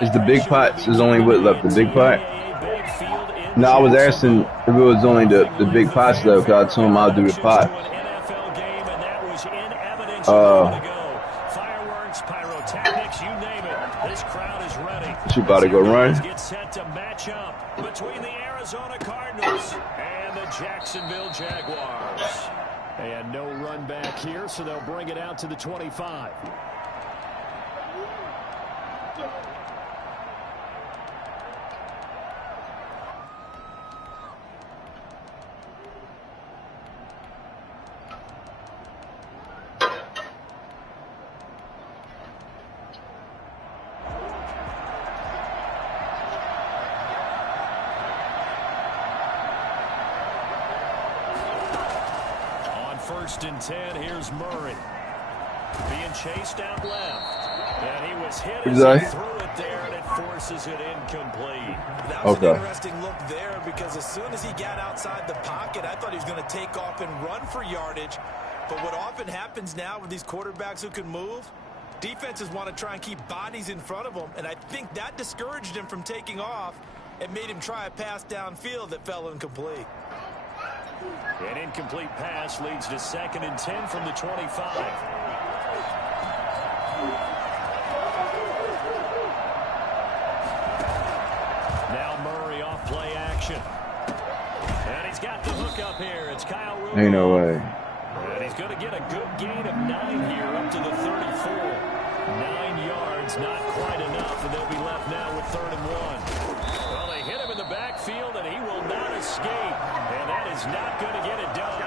Is the big pots is only what left? The big pot? Bank Field in No, I was asking Jacksonville. if it was only the big pots though, because I told him I'll do the Introduction to pots. an NFL game, and that was in evidence a moment ago. Fireworks, pyrotechnics, you name it. This crowd is ready. She about to go run. Get set to match up between the Arizona Cardinals and the Jacksonville Jaguars. And no run back here, so they'll bring it out to the 25. First and 10, here's Murray. Being chased out left. And he was hit as he threw it there, and it forces it incomplete. That was an interesting look there, because as soon as he got outside the pocket, I thought he was going to take off and run for yardage. But what often happens now with these quarterbacks who can move, defenses want to try and keep bodies in front of them, and I think that discouraged him from taking off and made him try a pass downfield that fell incomplete. An incomplete pass leads to 2nd and 10 from the 25. Now Murray off play action. And he's got the hook up here. It's Kyle Rudolph. Ain't no way. And he's going to get a good gain of 9 here up to the 34. 9 yards, not quite enough, and they'll be left now with 3rd and 1. Well, they hit him in the backfield, and he will not escape. And that is not going to get it done.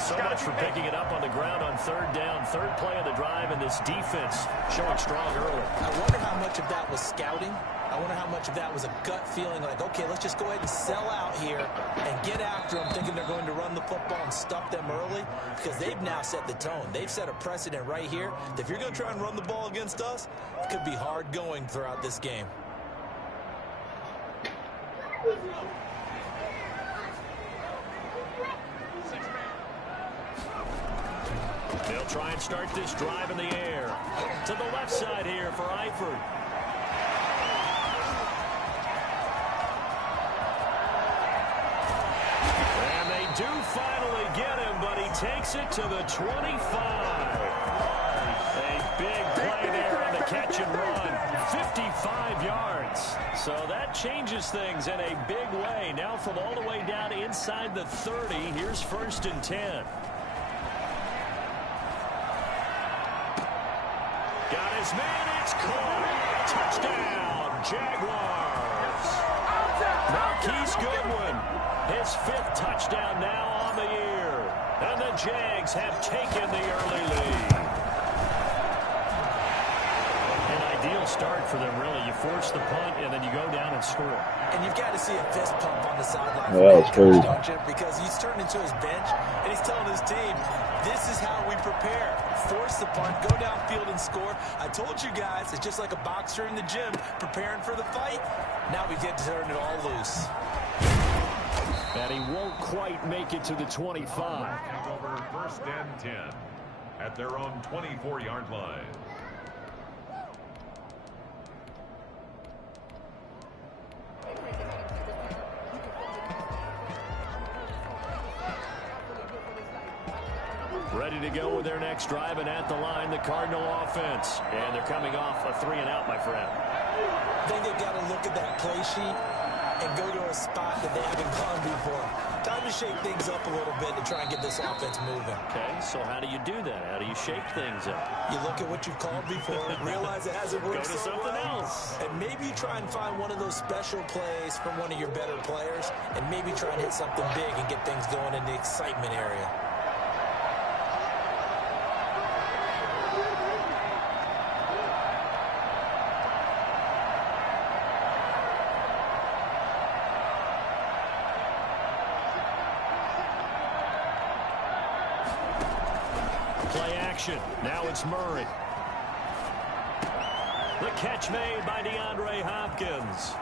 So much for picking it up on the ground on 3rd down. 3rd play of the drive, and this defense showing strong early. I wonder how much of that was scouting. I wonder how much of that was a gut feeling like, okay, let's just go ahead and sell out here and get after them, thinking they're going to run the football and stuff them early, because they've now set the tone. They've set a precedent right here. If you're going to try and run the ball against us, it could be hard going throughout this game. They'll try and start this drive in the air. To the left side here for Eifert. And they do finally get him, but he takes it to the 25. A big play there on the catch and run. 55 yards. So that changes things in a big way. Now from all the way down inside the 30, here's 1st and 10. Got his man, it's caught. Touchdown, Jaguars. Marquise Goodwin, his 5th touchdown now on the year. And the Jags have taken the early lead. An ideal start for them, really. You force the punt, and then you go down and score. And you've got to see a fist pump on the sideline. Yeah, that's crazy. Don't you? Because he's turned into his bench, and he's telling his team, this is how we prepare. Force the punt, go downfield and score. I told you guys, it's just like a boxer in the gym preparing for the fight. Now we get to turn it all loose. And he won't quite make it to the 25. Over 1st and 10 at their own 24-yard line. Ready to go with their next drive, and at the line, the Cardinal offense. And they're coming off a 3-and-out, my friend. I think they've got to look at that play sheet and go to a spot that they haven't gone before. Time to shake things up a little bit to try and get this offense moving. Okay, so how do you do that? How do you shake things up? You look at what you've called before, realize it hasn't worked Go to something else. and maybe you try and find one of those special plays from one of your better players, and maybe try and hit something big and get things going in the excitement area. Play action. Now it's Murray. The catch made by DeAndre Hopkins.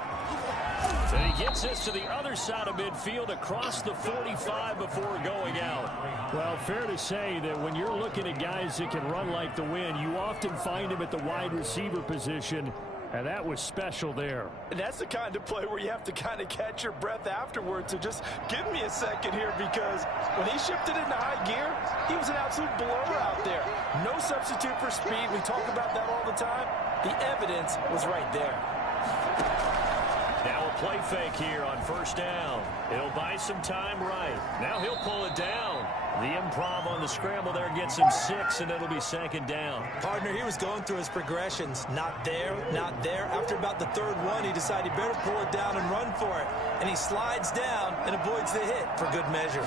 And he gets us to the other side of midfield across the 45 before going out. Well, fair to say that when you're looking at guys that can run like the wind, you often find him at the wide receiver position. And that was special there. And that's the kind of play where you have to kind of catch your breath afterwards. So just give me a second here, because when he shifted into high gear, he was an absolute blur out there. No substitute for speed. We talk about that all the time. The evidence was right there. Now a play fake here on first down. He'll buy some time right. Now he'll pull it down. The improv on the scramble there gets him 6, and it'll be second down. Partner, he was going through his progressions. Not there, not there. After about the third one, he decided he better pull it down and run for it. And he slides down and avoids the hit for good measure.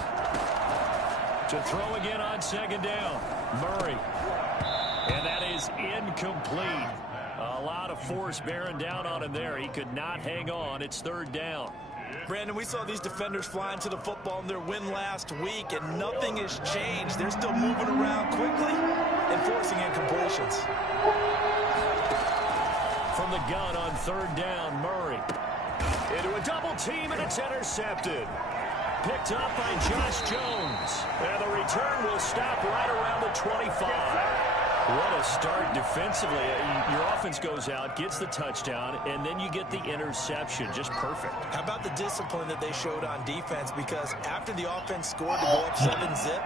To throw again on second down. Murray. And that is incomplete. A lot of force bearing down on him there. He could not hang on. It's third down. Brandon, we saw these defenders flying to the football in their win last week, and nothing has changed. They're still moving around quickly and forcing incompletions. From the gun on third down, Murray. Into a double team, and it's intercepted. Picked up by Josh Jones. And the return will stop right around the 25. What a start defensively. Your offense goes out, gets the touchdown, and then you get the interception. Just perfect. How about the discipline that they showed on defense? Because after the offense scored to go up 7-zip,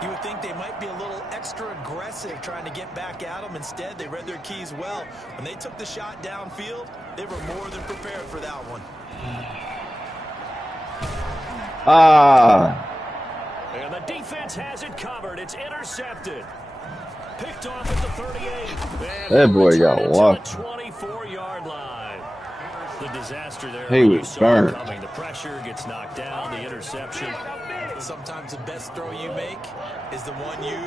you would think they might be a little extra aggressive trying to get back at them. Instead, they read their keys well. When they took the shot downfield, they were more than prepared for that one. And the defense has it covered. It's intercepted. Picked off at the 38. That boy got locked. 24-yard line. The disaster there. He was burned. The pressure gets knocked down. The interception. Sometimes the best throw you make is the one you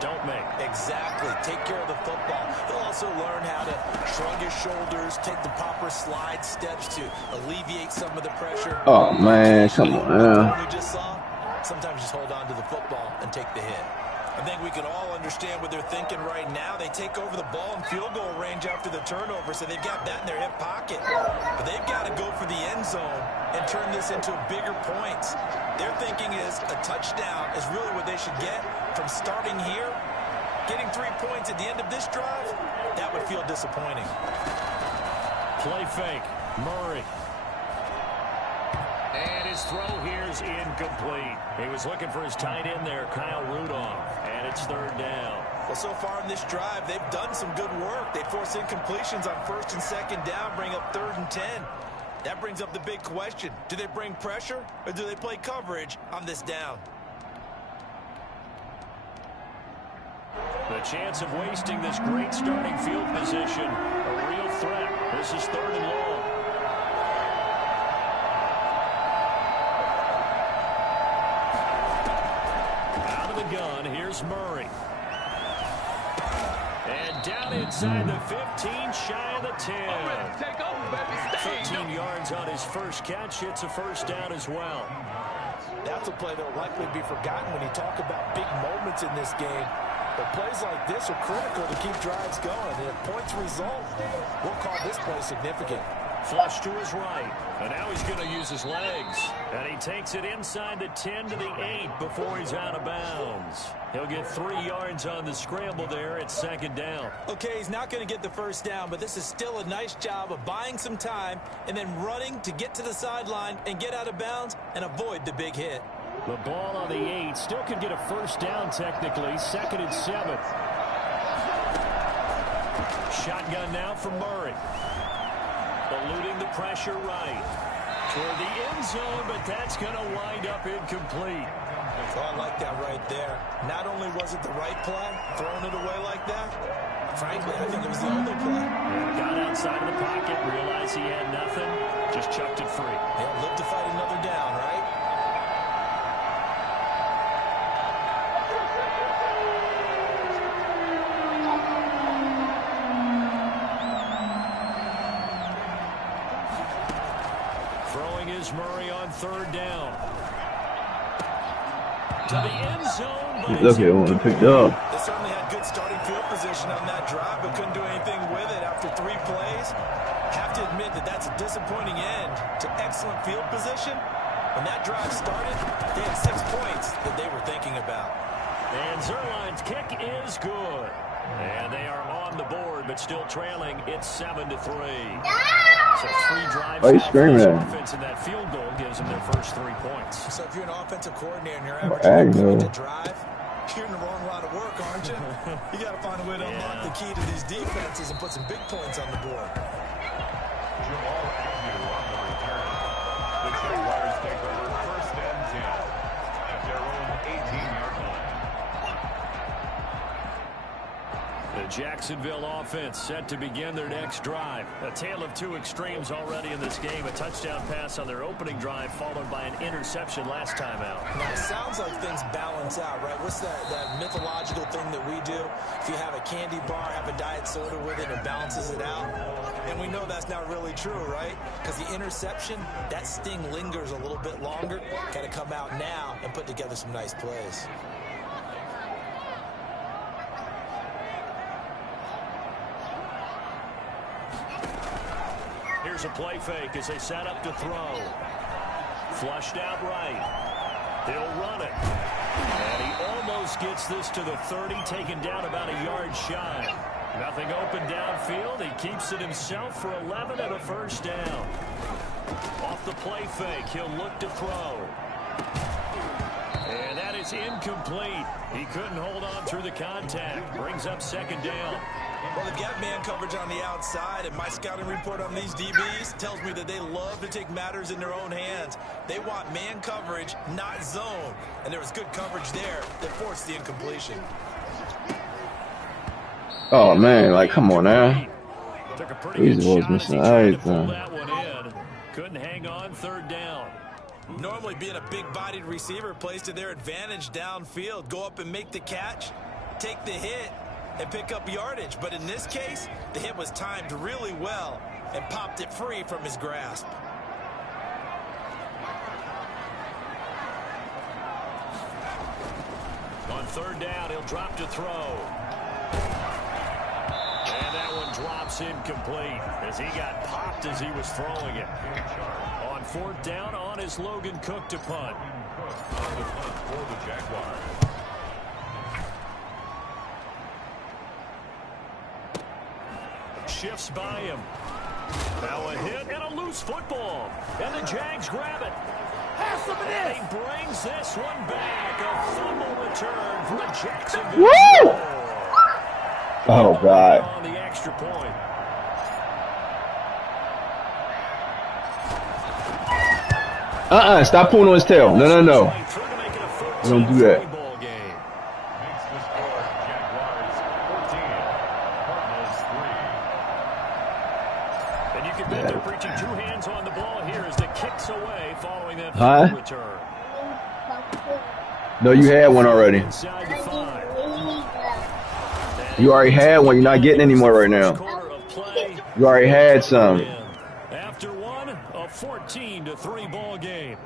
don't make. Exactly. Take care of the football. He'll also learn how to shrug his shoulders, take the proper slide steps to alleviate some of the pressure. Oh, man. Come on, man. We just saw, sometimes just hold on to the football and take the hit. I think we can all understand what they're thinking right now. They take over the ball in field goal range after the turnover, so they've got that in their hip pocket. But they've got to go for the end zone and turn this into bigger points. Their thinking is a touchdown is really what they should get from starting here. Getting 3 points at the end of this drive, that would feel disappointing. Play fake. Murray. And his throw here is incomplete. He was looking for his tight end there, Kyle Rudolph. And it's third down. Well, so far in this drive, they've done some good work. They force incompletions on first and second down, bring up 3rd and 10. That brings up the big question. Do they bring pressure or do they play coverage on this down? The chance of wasting this great starting field position, a real threat. This is 3rd and long. Gun. Here's Murray. And down inside the 15, shy of the 10. 13 yards on his first catch. It's a first down as well. That's a play that will likely be forgotten when you talk about big moments in this game. But plays like this are critical to keep drives going. And if points result, we'll call this play significant. Flush to his right. And now he's going to use his legs. And he takes it inside the 10 to the 8 before he's out of bounds. He'll get 3 yards on the scramble there at second down. Okay, he's not going to get the first down, but this is still a nice job of buying some time and then running to get to the sideline and get out of bounds and avoid the big hit. The ball on the 8 still could get a first down technically. 2nd and 7. Shotgun now for Murray. Eluding the pressure right. Toward the end zone, but that's going to wind up incomplete. Oh, I like that right there. Not only was it the right play, throwing it away like that, frankly, I think it was the only play. Yeah, got outside of the pocket, realized he had nothing, just chucked it free. Yeah, live to fight another down, right? Murray on 3rd down. To the end zone, but look at one picked up. They certainly had good starting field position on that drive, but couldn't do anything with it after 3 plays. Have to admit that that's a disappointing end to excellent field position. When that drive started, they had 6 points that they were thinking about. And Zuerlein's kick is good. And they are on the board, but still trailing. It's 7-3. So 3 drives. Why are you screaming at me? Offense, and that field goal gives them their first 3 points. So if you're an offensive coordinator and you're Oh, averaging no. to drive, you're in the wrong line of work, aren't you? You got to find a way to unlock the key to these defenses and put some big points on the board. Jamal Agnew on the return. The Jaguars take over 1st and 10 at their own 18-yard line. The Jacksonville offense set to begin their next drive. A tale of 2 extremes already in this game. A touchdown pass on their opening drive, followed by an interception last time out. Now, it sounds like things balance out, right? What's that mythological thing that we do? If you have a candy bar, have a diet soda with it, it balances it out. And we know that's not really true, right? Because the interception, that sting lingers a little bit longer. Got to come out now and put together some nice plays. Here's a play fake as they set up to throw. Flushed out right. They'll run it. And he almost gets this to the 30, taken down about a yard shy. Nothing open downfield. He keeps it himself for 11 and a first down. Off the play fake, he'll look to throw. And that is incomplete. He couldn't hold on through the contact. Brings up 2nd down. Well, they've got man coverage on the outside, and my scouting report on these DBs tells me that they love to take matters in their own hands. They want man coverage, not zone. And there was good coverage there that forced the incompletion. Oh, man. Like, come on now. Took a pretty These good boys shot as he missing tried to pull everything. that one in. Couldn't hang on 3rd down. Normally being a big-bodied receiver plays to their advantage downfield. Go up and make the catch, take the hit, and pick up yardage. But in this case, the hit was timed really well and popped it free from his grasp. On 3rd down, he'll drop to throw. And that one drops incomplete as he got popped as he was throwing it. On 4th down, on is Logan Cook to punt. On the punt for the Jaguars. Shifts by him. Now a hit and a loose football. And the Jags grab it. And he brings this one back. A fumble return for a Jacksonville. Woo! Oh, God. On the extra point. Stop pulling on his tail. No, no, no. Don't do that. Makes the score Jaguars 14, Cardinals 3. And you can bet they're preaching 2 hands on the ball here as the kicks away following that Huh? return. No, you had one already. Inside the 5. You already had one. You're not getting any more right now. Quarter of play. You already had some. After one, a 14-3 ball game.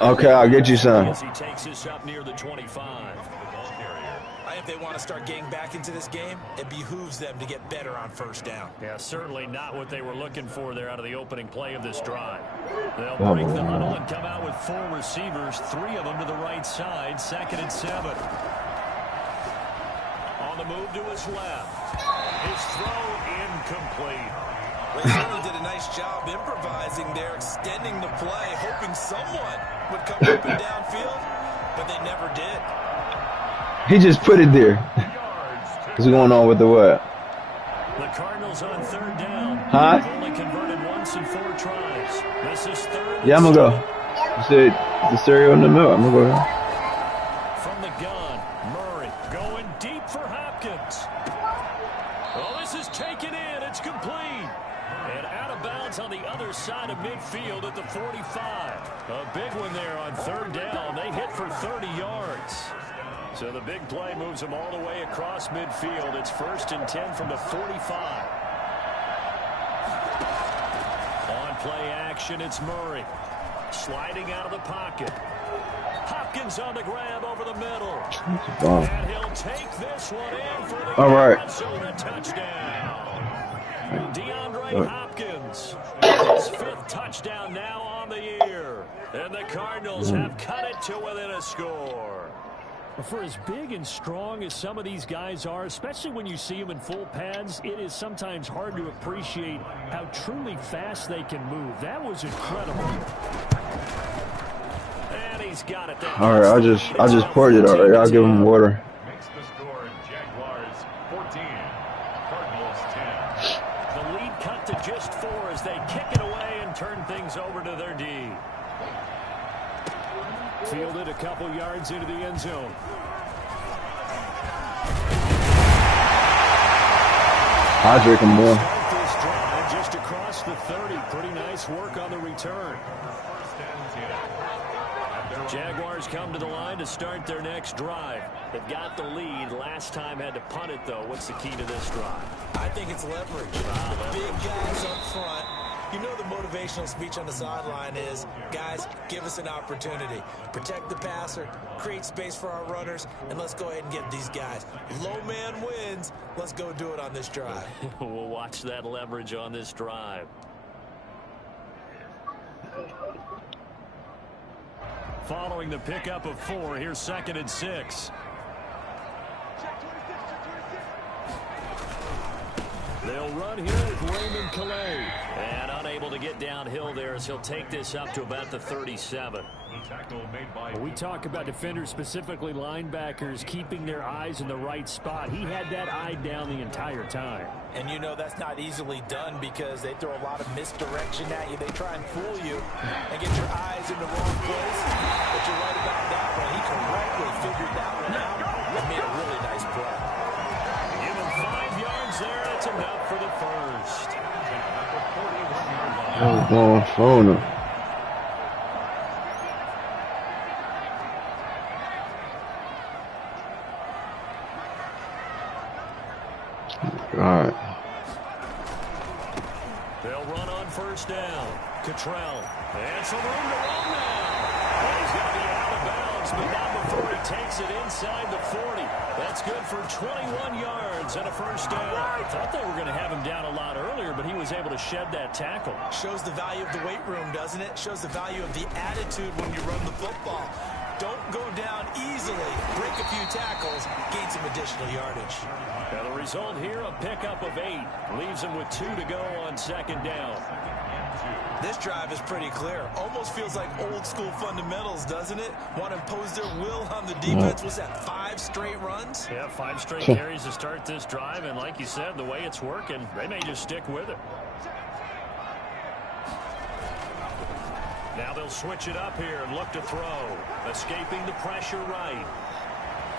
Okay, I'll get you some. As he takes this up near the 25. If they want to start getting back into this game, it behooves them to get better on 1st down. Yeah, certainly not what they were looking for there out of the opening play of this drive. They'll break the huddle and come out with 4 receivers, 3 of them to the right side, 2nd and 7. On the move to his left. His throw incomplete. Well, he certainly did a nice job improvising there, extending the play, hoping someone would come open downfield, but they never did. He just put it there. What's going on with the what? The Cardinals on 3rd down. Huh? They've only converted once in 4 tries. This is 3rd. Yeah, I'm going to go. You said the cereal in the milk. I'm going to go. From the gun, Murray going deep for Hopkins. Oh, this is taken in. It's complete. And out of bounds on the other side of midfield at the 45. A big one there on 3rd down. They hit for 30 yards. So the big play moves them all the way across midfield. It's 1st and 10 from the 45. On play action, it's Murray. sliding out of the pocket. Hopkins on the grab over the middle. Wow. And he'll take this one in for the All right. Arizona touchdown. DeAndre Hopkins, his 5th touchdown now on the year. And the Cardinals have cut it to within a score. For as big and strong as some of these guys are, especially when you see them in full pads, it is sometimes hard to appreciate how truly fast they can move. That was incredible. And he's got it. All right, I just poured it already. I'll give him water. Makes the score. Jaguars 14, Cardinals 10. The lead cut to just 4 as they kick it away and turn things over to their D. Fielded a couple yards into the end zone. I'll drink him more. Start this drive just across the 30. Pretty nice work on the return. First and 10. Jaguars come to the line to start their next drive. They've got the lead. Last time had to punt it, though. What's the key to this drive? I think it's leverage. Big guys up front. You know the motivational speech on the sideline is, guys, give us an opportunity. Protect the passer, create space for our runners, and let's go ahead and get these guys. Low man wins. Let's go do it on this drive. We'll watch that leverage on this drive. Following the pickup of 4, here's 2nd and 6. They'll run here with Raymond Calais. And unable to get downhill there as he'll take this up to about the 37. The tackle made by We talk about defenders, specifically linebackers, keeping their eyes in the right spot. He had that eye down the entire time. And you know that's not easily done because they throw a lot of misdirection at you. They try and fool you and get your eyes in the wrong place. But you're right about that one. He correctly figured that one out and made a really nice play. Give him 5 yards there. That's enough for the first. Oh, going phone. All right. They'll run on first down. Cottrell. And some room to run now. And he's going to be out of bounds, but not before he takes it inside the 40. That's good for 21 yards and a first down. Thought they were going to have him down a lot earlier, but he was able to shed that tackle. Shows the value of the weight room, doesn't it? Shows the value of the attitude when you run the football. Don't go down easily. Break a few tackles. Gain some additional yardage. And the result here, a pickup of 8. Leaves him with 2 to go on 2nd down. This drive is pretty clear. Almost feels like old school fundamentals, doesn't it? Want to impose their will on the defense. Was that 5 straight runs? Yeah, 5 straight carries to start this drive. And like you said, the way it's working, they may just stick with it. Now they'll switch it up here and look to throw. Escaping the pressure right.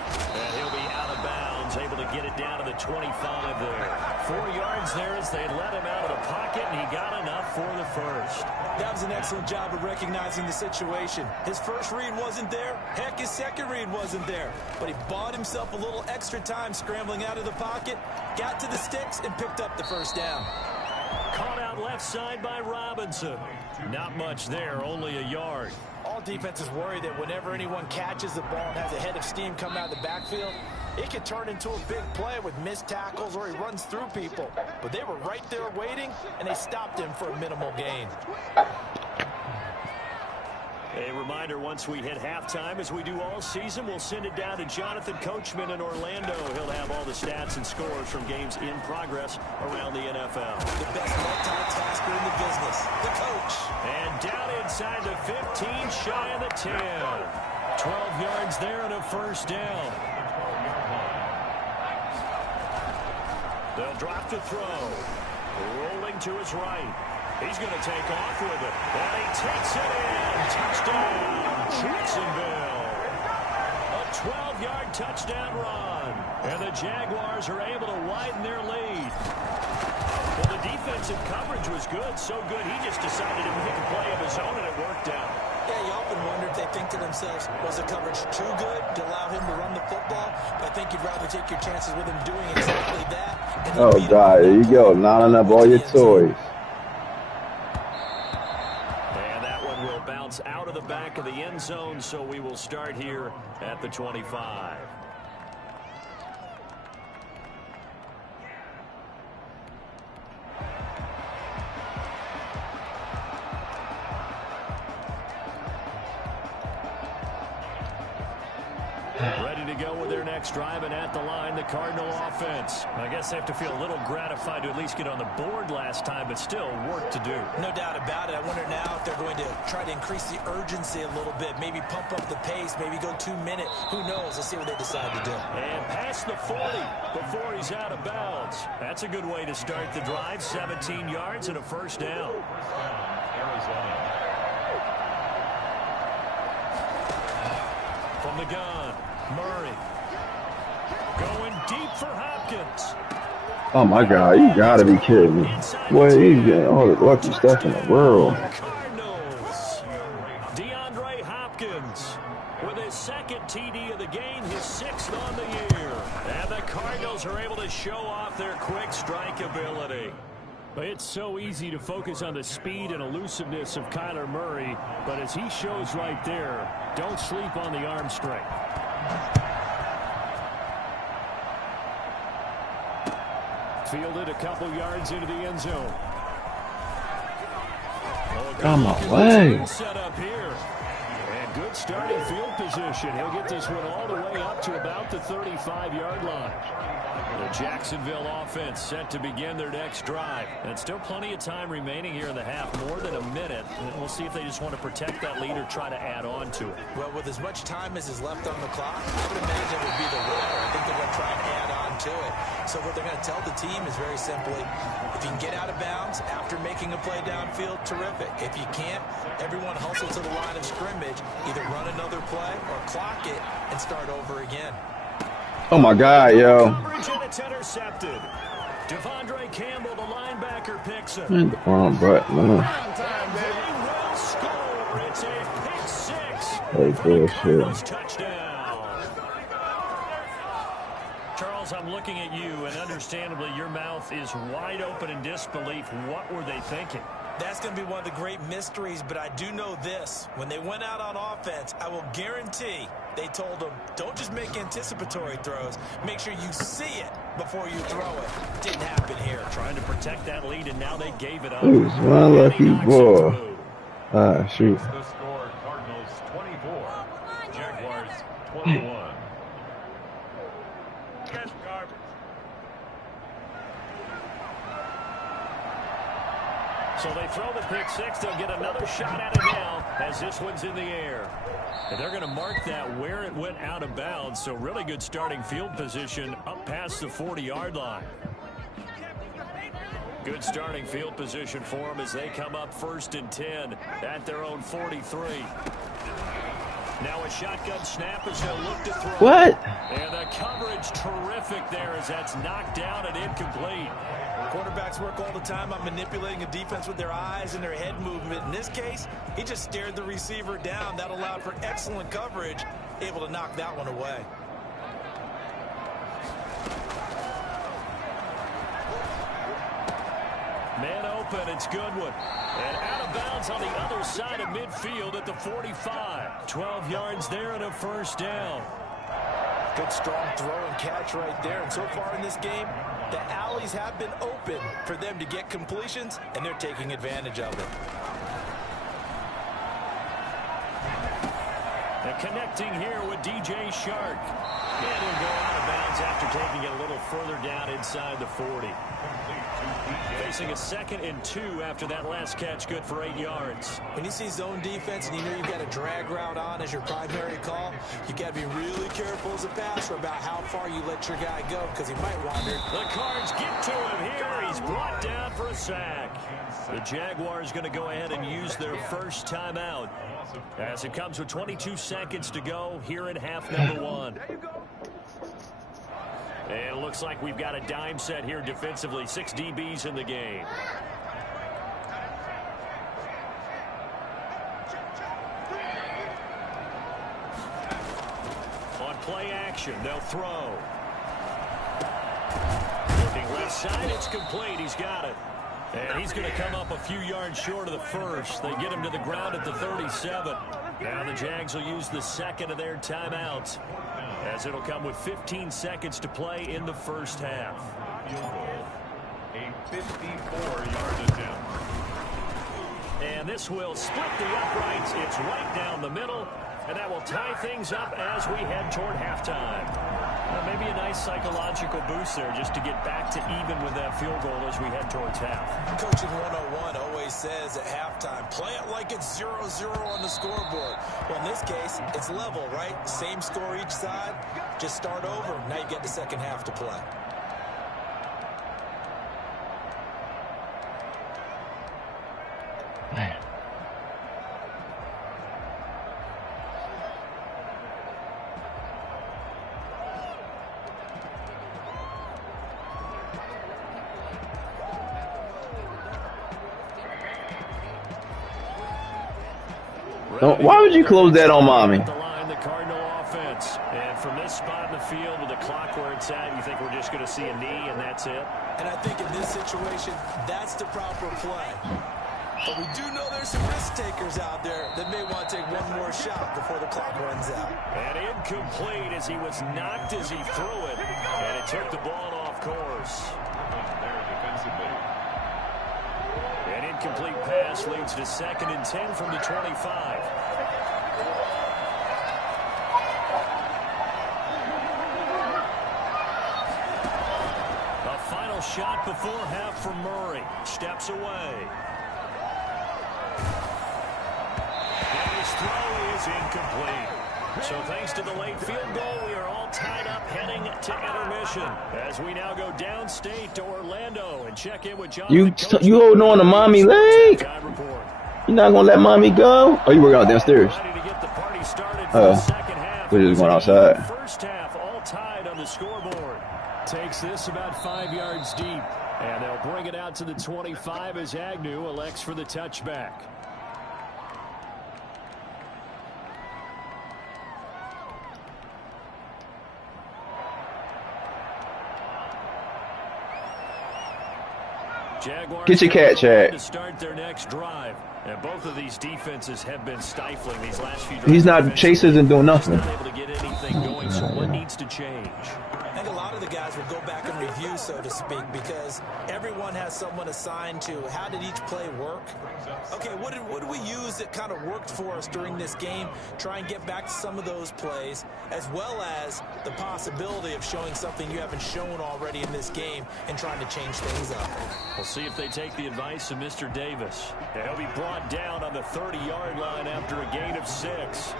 And he'll be out of bounds, able to get it down to the 25 there. 4 yards there as they let him out of the pocket, and he got enough for the first. That was an excellent job of recognizing the situation. His first read wasn't there. Heck, his second read wasn't there. But he bought himself a little extra time scrambling out of the pocket, got to the sticks, and picked up the first down. Caught out left side by Robinson. Not much there, only a yard. All defenses worry that whenever anyone catches the ball and has a head of steam come out of the backfield, it can turn into a big play with missed tackles or he runs through people. But they were right there waiting, and they stopped him for a minimal gain. A reminder, once we hit halftime, as we do all season, we'll send it down to Jonathan Coachman in Orlando. He'll have all the stats and scores from games in progress around the NFL. The best multitasker in the business, the coach. And down inside the 15, shy of the 10. 12 yards there and a first down. They'll drop to throw. Rolling to his right. He's going to take off with it. And he takes it in. Touchdown, Jacksonville. A 12-yard touchdown run. And the Jaguars are able to widen their lead. Well, the defensive coverage was good. So good, he just decided to make a play of his own, and it worked out. Yeah, you often wonder if they think to themselves, was the coverage too good to allow him to run the football? I think you'd rather take your chances with him doing exactly that. Oh, God, there you go. Lining up all your toys. will bounce out of the back of the end zone, so we will start here at the 25. Ready to go with their next drive, and at the line, the Cardinal offense. I guess they have to feel a little gratified to at least get on the board last time, but still work to do. No doubt about it. I wonder now if they're going to try to increase the urgency a little bit, maybe pump up the pace, maybe go 2 minutes. Who knows? Let's see what they decide to do. And past the 40 before he's out of bounds. That's a good way to start the drive. 17 yards and a first down. First down, Arizona. From the gun, Murray. Going deep for Hopkins. Oh my God, you gotta be kidding me. Boy, he's getting all the lucky stuff in the world. Cardinals. DeAndre Hopkins with his second TD of the game, his 6th on the year. And the Cardinals are able to show off their quick strike ability. It's so easy to focus on the speed and elusiveness of Kyler Murray, but as he shows right there, don't sleep on the arm strength. Fielded a couple yards into the end zone. Come away. Set up here. And good starting field position. He'll get this one all the way up to about the 35-yard line. The Jacksonville offense set to begin their next drive. And still plenty of time remaining here in the half, more than a minute. And we'll see if they just want to protect that lead or try to add on to it. Well, with as much time as is left on the clock, I would imagine it would be the latter. I think they're going to try and add on to it. So what they're going to tell the team is very simply, if you can get out of bounds after making a play downfield, terrific. If you can't, everyone hustle to the line of scrimmage, either run another play or clock it and start over again. Oh my God, yo. Coverage, and it's intercepted. Devondre Campbell, the linebacker, picks it. Man, the wrong button, man. They will score. It's a pick 6. Hey, bullshit. Touchdown. Charles, I'm looking at you, and understandably, your mouth is wide open in disbelief. What were they thinking? That's going to be one of the great mysteries, but I do know this. When they went out on offense, I will guarantee they told them, don't just make anticipatory throws. Make sure you see it before you throw it. Didn't happen here. Trying to protect that lead, and now they gave it up. Who's one lucky boy? Ah, shoot. The score, Cardinals 24, Jaguars 21. Catch garbage. So they throw the pick 6. They'll get another shot at it now as this one's in the air. And they're going to mark that where it went out of bounds. So really good starting field position up past the 40-yard line. Good starting field position for them as they come up 1st and 10 at their own 43. Now a shotgun snap as they'll look to throw. What? And the coverage terrific there as that's knocked down and incomplete. Quarterbacks work all the time on manipulating a defense with their eyes and their head movement. In this case, he just stared the receiver down. That allowed for excellent coverage, able to knock that one away. Man open, it's Goodwin. And out of bounds on the other side of midfield at the 45. 12 yards there and a first down. Good strong throw and catch right there. And so far in this game, the alleys have been open for them to get completions, and they're taking advantage of it. And connecting here with DJ Shark. And he'll go out of bounds after taking it a little further down inside the 40. Facing a 2nd and 2 after that last catch, good for 8 yards. When you see zone defense and you know you've got a drag route on as your primary call, you got to be really careful as a passer about how far you let your guy go because he might wander. The Cards get to him here. He's brought down for a sack. The Jaguars going to go ahead and use their first timeout as it comes with 22 seconds to go here in half number 1. And it looks like we've got a dime set here defensively. 6 DBs in the game. On play action, they'll throw. Looking left side, it's complete. He's got it. And he's going to come up a few yards short of the first. They get him to the ground at the 37. Now the Jags will use the second of their timeouts, as it'll come with 15 seconds to play in the first half. Field goal, a 54-yard attempt. And this will split the uprights. It's right down the middle, and that will tie things up as we head toward halftime. Maybe a nice psychological boost there just to get back to even with that field goal as we head towards half. Coaching 101 always says at halftime, play it like it's 0-0 on the scoreboard. Well, in this case, it's level, right? Same score each side. Just start over. Now you get the second half to play. Man. Don't, why would you close that on mommy? The line, the Cardinal offense. And from this spot in the field with the clock where it's at, you think we're just going to see a knee and that's it? And I think in this situation, that's the proper play. But we do know there's some risk takers out there that may want to take one more shot before the clock runs out. And incomplete as he was knocked as he threw it. And it took the ball off course. There defensively. An incomplete pass leads to 2nd and 10 from the 25. A final shot before half from Murray. Steps away. And his throw is incomplete. So thanks to the late field goal, we are all tied up heading to intermission as we now go downstate to Orlando and check in with John. You holding on to mommy leg? You're not gonna let mommy go? Oh, you working out downstairs? Ready to get the party started for the second half. We're just going outside. First half all tied on the scoreboard. Takes this about 5 yards deep, and they'll bring it out to the 25 as Agnew elects for the touchback. Jaguars get your cat, Chad. To start their next drive. And both of these defenses have been stifling these last few drives. He's not chasing and doing nothing. Not able to get anything going, so what needs to change? I think a lot of the guys will go back and review, so to speak, because everyone has someone assigned to how did each play work. Okay, what did we use that kind of worked for us during this game? Try and get back to some of those plays, as well as the possibility of showing something you haven't shown already in this game and trying to change things up. We'll see if they take the advice of Mr. Davis. He'll be brought down on the 30-yard line after a gain of 6.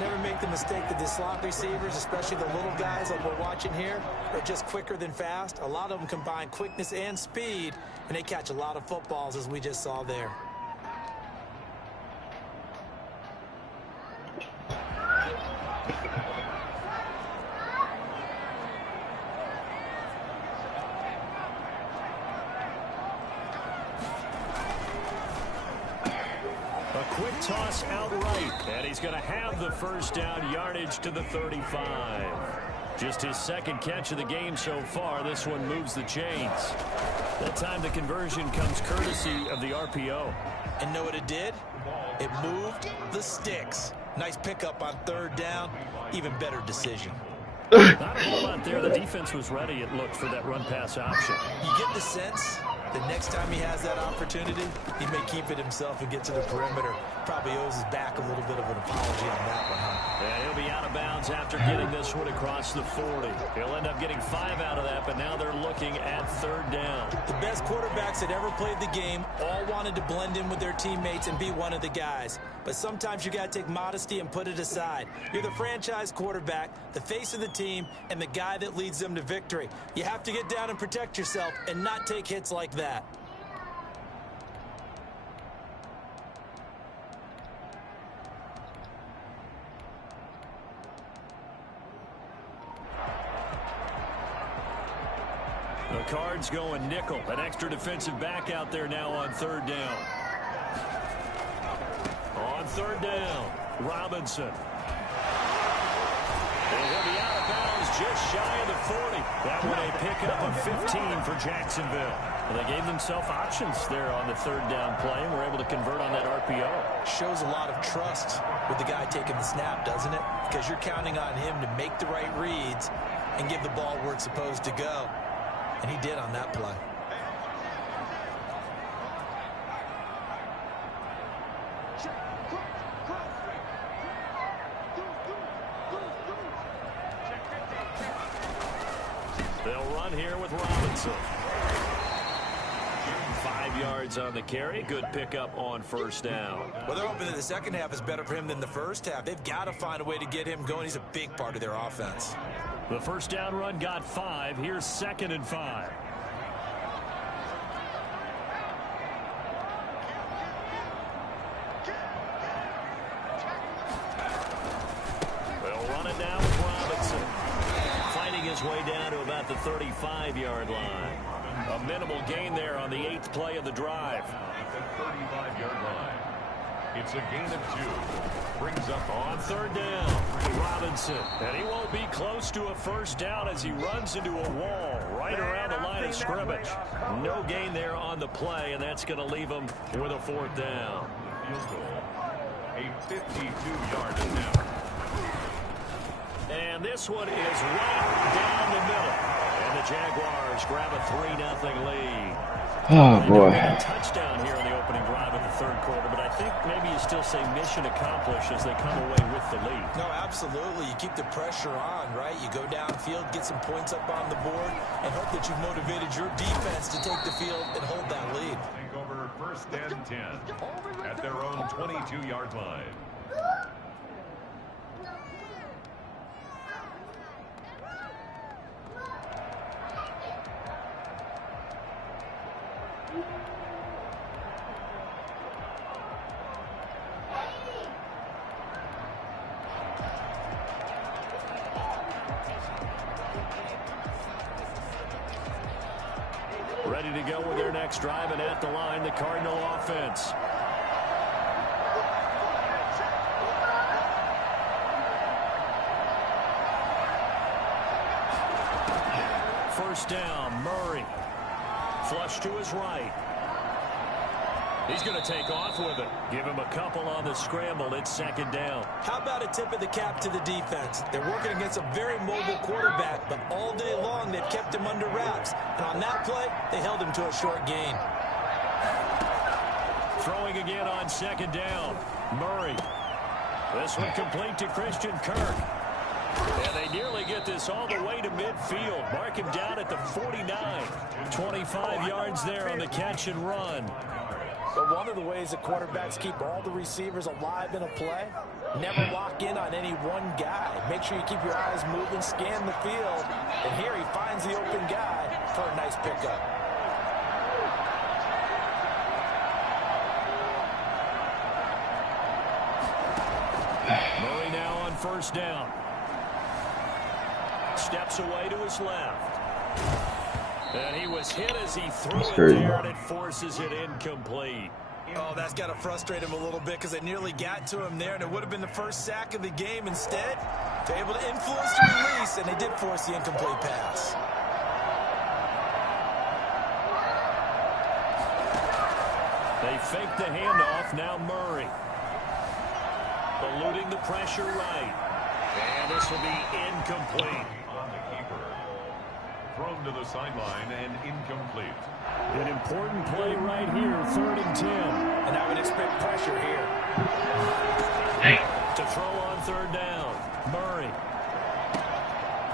Never make the mistake that the slot receivers, especially the little guys like we're watching here, are just quicker than fast. A lot of them combine quickness and speed, and they catch a lot of footballs, as we just saw there. Quick toss outright, and he's going to have the first down, yardage to the 35. Just his second catch of the game so far. This one moves the chains. That time the conversion comes courtesy of the RPO. And know what it did? It moved the sticks. Nice pickup on 3rd down. Even better decision. Not a whole lot there. The defense was ready, it looked, for that run-pass option. You get the sense the next time he has that opportunity, he may keep it himself and get to the perimeter. Probably owes his back a little bit of an apology on that one, huh? Yeah, he'll be out of bounds after getting this one across the 40. He'll end up getting 5 out of that, but now they're looking at 3rd down. The best quarterbacks that ever played the game all wanted to blend in with their teammates and be one of the guys. But sometimes you got to take modesty and put it aside. You're the franchise quarterback, the face of the team, and the guy that leads them to victory. You have to get down and protect yourself and not take hits like that. The Cards going nickel. An extra defensive back out there now on 3rd down. On 3rd down, Robinson. And he'll be out of bounds just shy of the 40. That one a pickup of 15 for Jacksonville. Well, they gave themselves options there on the third down play and were able to convert on that RPO. Shows a lot of trust with the guy taking the snap, doesn't it? Because you're counting on him to make the right reads and give the ball where it's supposed to go. And he did on that play. They'll run here with Robinson. 5 yards on the carry. Good pickup on first down. Well, they're hoping that the second half is better for him than the first half. They've got to find a way to get him going. He's a big part of their offense. The first down run got 5. Here's 2nd and 5. They'll run it now with Robinson. Fighting his way down to about the 35-yard line. A minimal gain there on the 8th play of the drive. At the 35-yard line. It's a gain of 2. Brings up On third down, Robinson. And he won't be close to a first down as he runs into a wall right around the line of scrimmage. No gain there on the play, and that's going to leave him with a 4th down. field goal. A 52-yard attempt. And this one is right down the middle. And the Jaguars grab a 3-0 lead. Oh, boy. Touchdown here in the opening drive of the third quarter, but I think maybe you still say mission accomplished as they come away with the lead. No, absolutely. You keep the pressure on, right? You go downfield, get some points up on the board, and hope that you've motivated your defense to take the field and hold that lead. Take over 1st and 10 at their own 22-yard line. Ready to go with their next drive, and at the line, the Cardinal offense. First down, Murray. Flush to his right. He's going to take off with it. Give him a couple on the scramble. It's 2nd down. How about a tip of the cap to the defense? They're working against a very mobile quarterback, but all day long they've kept him under wraps. And on that play, they held him to a short gain. Throwing again on 2nd down. Murray. This one complete to Christian Kirk. And they nearly get this all the way to midfield. Mark him down at the 49. 25 yards there on the catch and run. But one of the ways that quarterbacks keep all the receivers alive in a play, never lock in on any one guy. Make sure you keep your eyes moving, scan the field. And here he finds the open guy for a nice pickup. Murray now on first down. Steps away to his left. And he was hit as he threw it there, and it forces it incomplete. Oh, that's got to frustrate him a little bit because they nearly got to him there, and it would have been the first sack of the game. Instead, they're able to influence the release, and they did force the incomplete pass. They fake the handoff. Now Murray. Eluding the pressure right. And this will be incomplete. On the keeper. Thrown to the sideline and incomplete. An important play right here, 3rd and 10. And I would expect pressure here. To throw on 3rd down. Murray.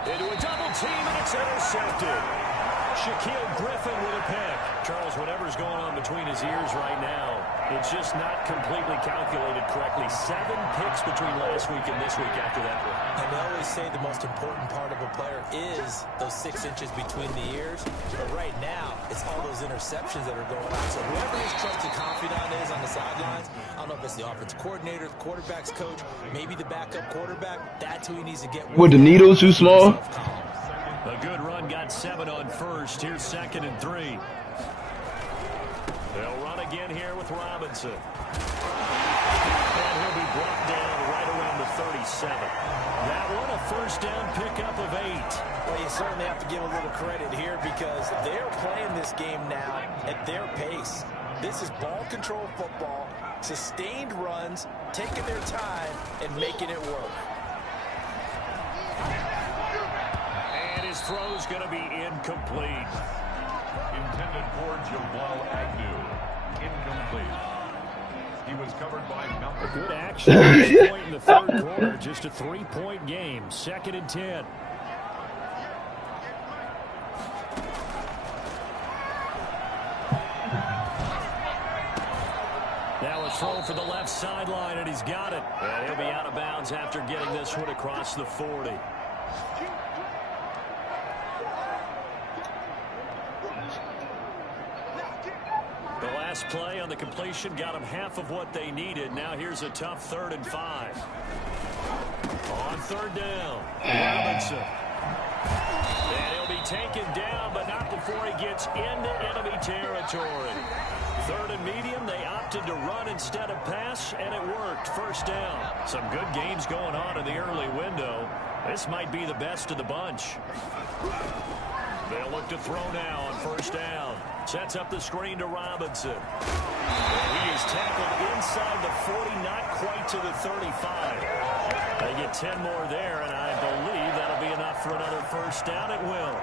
Into a double team, and it's intercepted. Shaquille Griffin with a pick. Charles, whatever's going on between his ears right now, it's just not completely calculated correctly. 7 picks between last week and this week after that one. And they always say the most important part of a player is those 6 inches between the ears. But right now, it's all those interceptions that are going on. So whoever his trusted confidant is on the sidelines, I don't know if it's the offensive coordinator, the quarterback's coach, maybe the backup quarterback, that's who he needs to get with. What, the needle's too small? A good run, got 7 on first. Here's 2nd and 3. They'll run again here with Robinson. And he'll be brought down right around the 37. That one, a first down pickup of 8. Well, you certainly have to give a little credit here because they're playing this game now at their pace. This is ball control football, sustained runs, taking their time, and making it work. And his throw's going to be incomplete. Intended for Jamal Agnew. Incomplete. He was covered by number. Good action at this point in the third quarter. Just a 3-point game. 2nd and 10. Now a throw for the left sideline, and he's got it. And he'll be out of bounds after getting this one across the 40. The last play on the completion got him half of what they needed. Now here's a tough 3rd and 5. On 3rd down, Robinson. And he'll be taken down, but not before he gets into enemy territory. 3rd and medium, they opted to run instead of pass, and it worked. First down. Some good games going on in the early window. This might be the best of the bunch. They'll look to throw now on first down. Sets up the screen to Robinson. He is tackled inside the 40, not quite to the 35. They get 10 more there, and I believe that'll be enough for another first down. It will.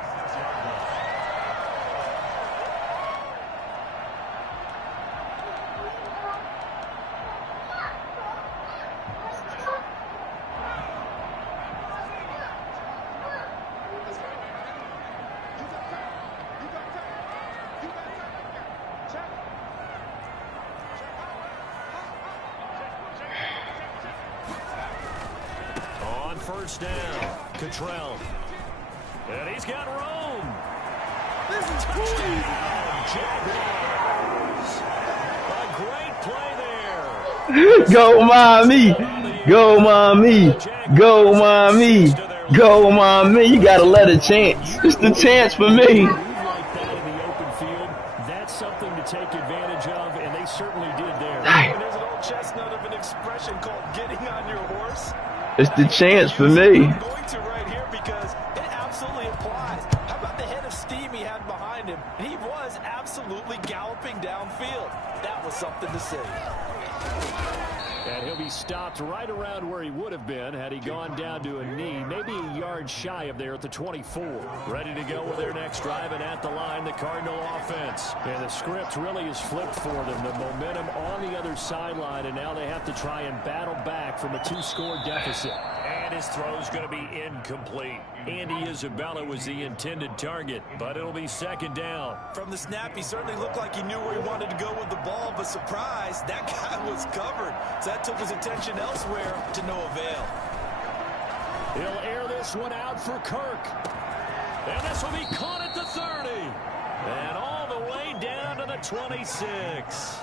First down, Cottrell. And he's got room. Touchdown, Jaguars. A great play there. Go, mommy. Go, mommy. Go, mommy. Go, mommy. You got to let a chance. It's the chance for me. Like that in the open field, that's something to take advantage of, and they certainly did there. And there's an old chestnut of an expression called getting on your horse. It's the chance for me. I'm going to right here because it absolutely applies. How about the head of steam he had behind him? He was absolutely galloping downfield. That was something to see. And he'll be stopped right around where he would have been had he gone down to a knee, maybe a yard shy of there at the 24. Ready to go with their next drive, and at the line, the Cardinal offense. And the script really is flipped for them. The momentum on the other sideline, and now they have to try and battle back from a 2-score deficit. And his throw's going to be incomplete. Andy Isabella was the intended target, but it'll be 2nd down. From the snap, he certainly looked like he knew where he wanted to go with the ball, but surprise, that guy was covered. So that took his attention elsewhere to no avail. He'll air this one out for Kirk. And this will be caught at the 30. And all the way down to the 26.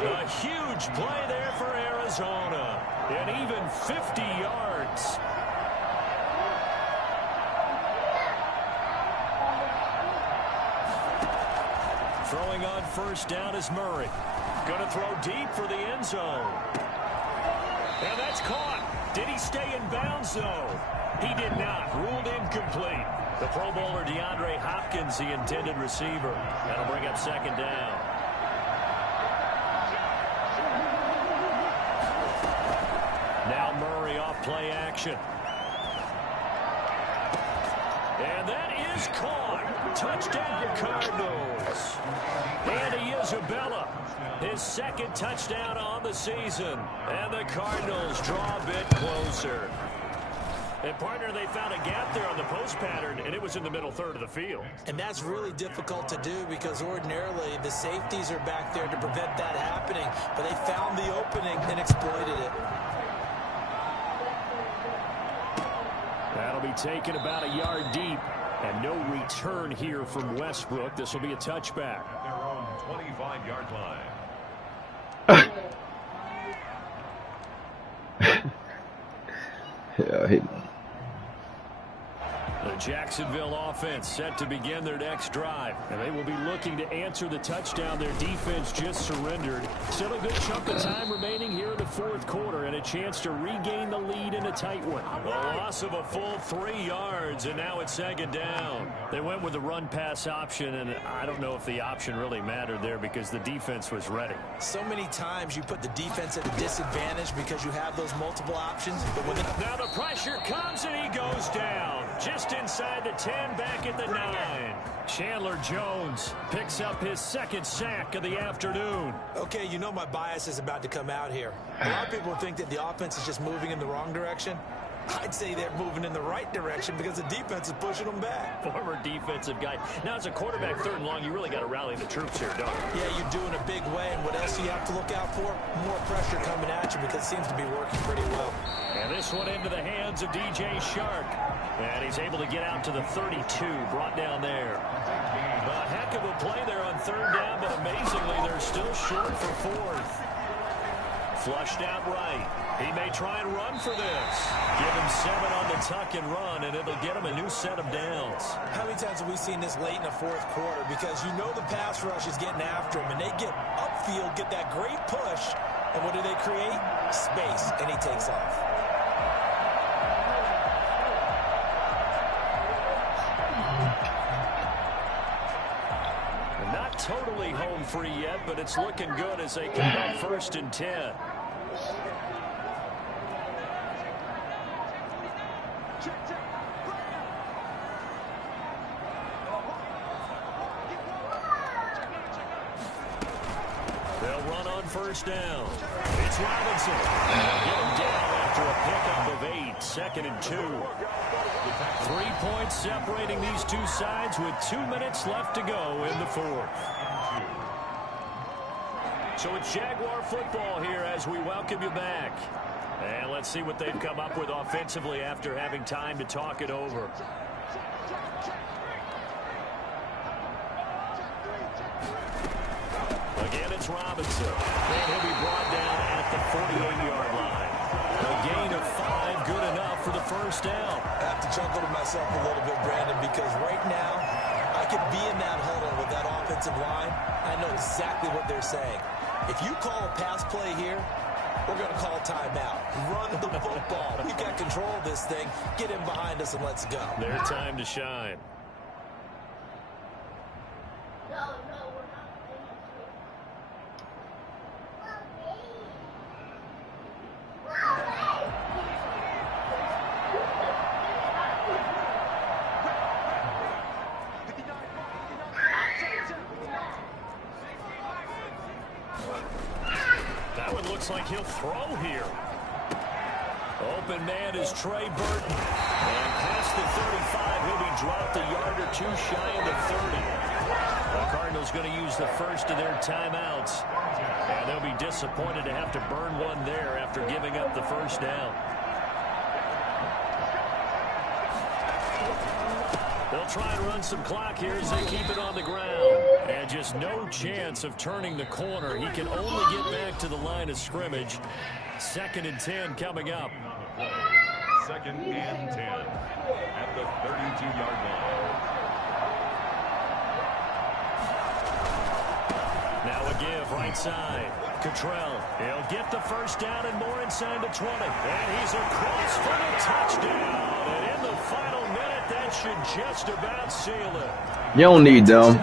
A huge play there for Arizona. And even 50 yards. Throwing on first down is Murray. Going to throw deep for the end zone. And that's caught. Did he stay in bounds, though? He did not. Ruled incomplete. The Pro Bowler DeAndre Hopkins, the intended receiver. That'll bring up 2nd down. Now Murray off play action. And that is caught. Touchdown, Cardinals. Andy Isabella, his 2nd touchdown on the season. And the Cardinals draw a bit closer. And, partner, they found a gap there on the post pattern, and it was in the middle 3rd of the field. And that's really difficult to do because ordinarily the safeties are back there to prevent that happening. But they found the opening and exploited it. That'll be taken about a yard deep. And no return here from Westbrook. This will be a touchback. At their own 25-yard line. Yeah, he... The Jacksonville offense set to begin their next drive. And they will be looking to answer the touchdown their defense just surrendered. Still a good chunk of time remaining here in the fourth quarter and a chance to regain the lead in a tight one. A loss of a full 3 yards, and now it's second down. They went with the run-pass option, and I don't know if the option really mattered there because the defense was ready. So many times you put the defense at a disadvantage because you have those multiple options. But when now the pressure comes, and he goes down. Just inside the 10, back at the 9. Chandler Jones picks up his second sack of the afternoon. Okay, you know my bias is about to come out here. A lot of people think that the offense is just moving in the wrong direction. I'd say they're moving in the right direction because the defense is pushing them back. Former defensive guy. Now, as a quarterback, 3rd and long, you really got to rally the troops here, don't you? Yeah, you're doing a big way, and what else do you have to look out for? More pressure coming at you because it seems to be working pretty well. And this one into the hands of DJ Shark. And he's able to get out to the 32, brought down there. A heck of a play there on 3rd down, but amazingly, they're still short for 4th. Flushed out right. He may try and run for this. Give him 7 on the tuck and run, and it'll get him a new set of downs. How many times have we seen this late in the fourth quarter? Because you know the pass rush is getting after him, and they get upfield, get that great push, and what do they create? Space, and he takes off. Not totally home free yet, but it's looking good as they come up 1st and 10. They'll run on 1st down. It's Robinson. They'll get him down after a pickup of 8, 2nd and 2. 3 points separating these two sides with 2 minutes left to go in the 4th. So it's Jaguar football here as we welcome you back. And let's see what they've come up with offensively after having time to talk it over. Again, it's Robinson. And he'll be brought down at the 48-yard line. A gain of 5, good enough for the 1st down. I have to chuckle to myself a little bit, Brandon, because right now I could be in that huddle with that offensive line. I know exactly what they're saying. If you call a pass play here, we're going to call timeout. Run the football. We've got control of this thing. Get in behind us and let's go. Their time to shine. Like he'll throw here. Open man is Trey Burton. And past the 35, he'll be dropped a yard or 2 shy of the 30. The Cardinals going to use the first of their timeouts. And they'll be disappointed to have to burn one there after giving up the 1st down. They'll try and run some clock here as they keep it on the ground. And just no chance of turning the corner. He can only get back to the line of scrimmage. 2nd and 10 coming up. 2nd and 10 at the 32-yard line. Now a give right side. Cottrell. He'll get the 1st down and more inside the 20. And he's across for the touchdown. And in the final minute, that should just about seal it. You don't need them.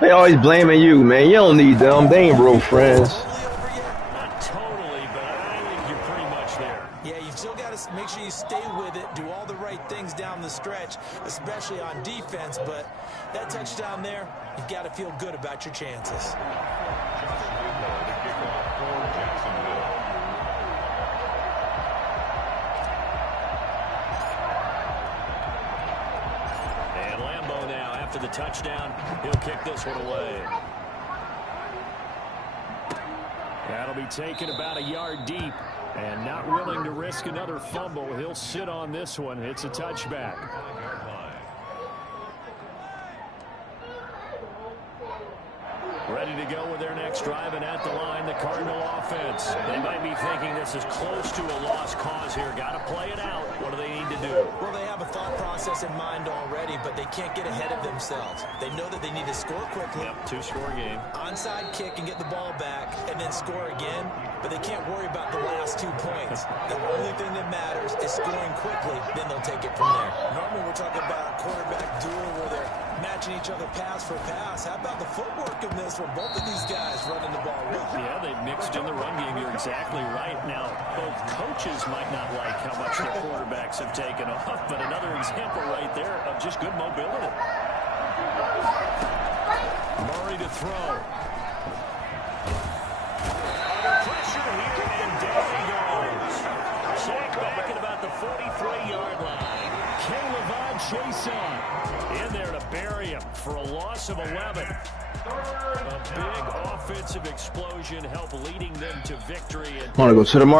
They always blaming you, man. You don't need them. They ain't real friends. Not totally, but I think you're pretty much there. Yeah, you've still got to make sure you stay with it, do all the right things down the stretch, especially on defense. But that touchdown there, you've got to feel good about your chances. After the touchdown, he'll kick this one away. That'll be taken about a yard deep. And not willing to risk another fumble, he'll sit on this one. It's a touchback. Ready ready to go with their next drive, and at the line, the Cardinal offense. They might be thinking this is close to a lost cause here. Got to play it out. What do they need to do? Well, they have a thought process in mind already, but they can't get ahead of themselves. They know that they need to score quickly. Yep, two-score game. Onside kick and get the ball back, and then score again. But they can't worry about the last 2 points. The only thing that matters is scoring quickly, then they'll take it from there. Normally we're talking about a quarterback duel where they're matching each other pass for pass. How about the footwork in this one? Both of these guys running the ball well. Yeah, they've mixed in the run game. You're exactly right. Now, both coaches might not like how much their quarterbacks have taken off, but another example right there of just good mobility. Murray to throw. Under pressure here, and down he goes. Sack back at about the 43-yard line. Caleb Chason in there to bury him for a loss of 11. A big offensive explosion helped leading them to victory. Want to go to the market.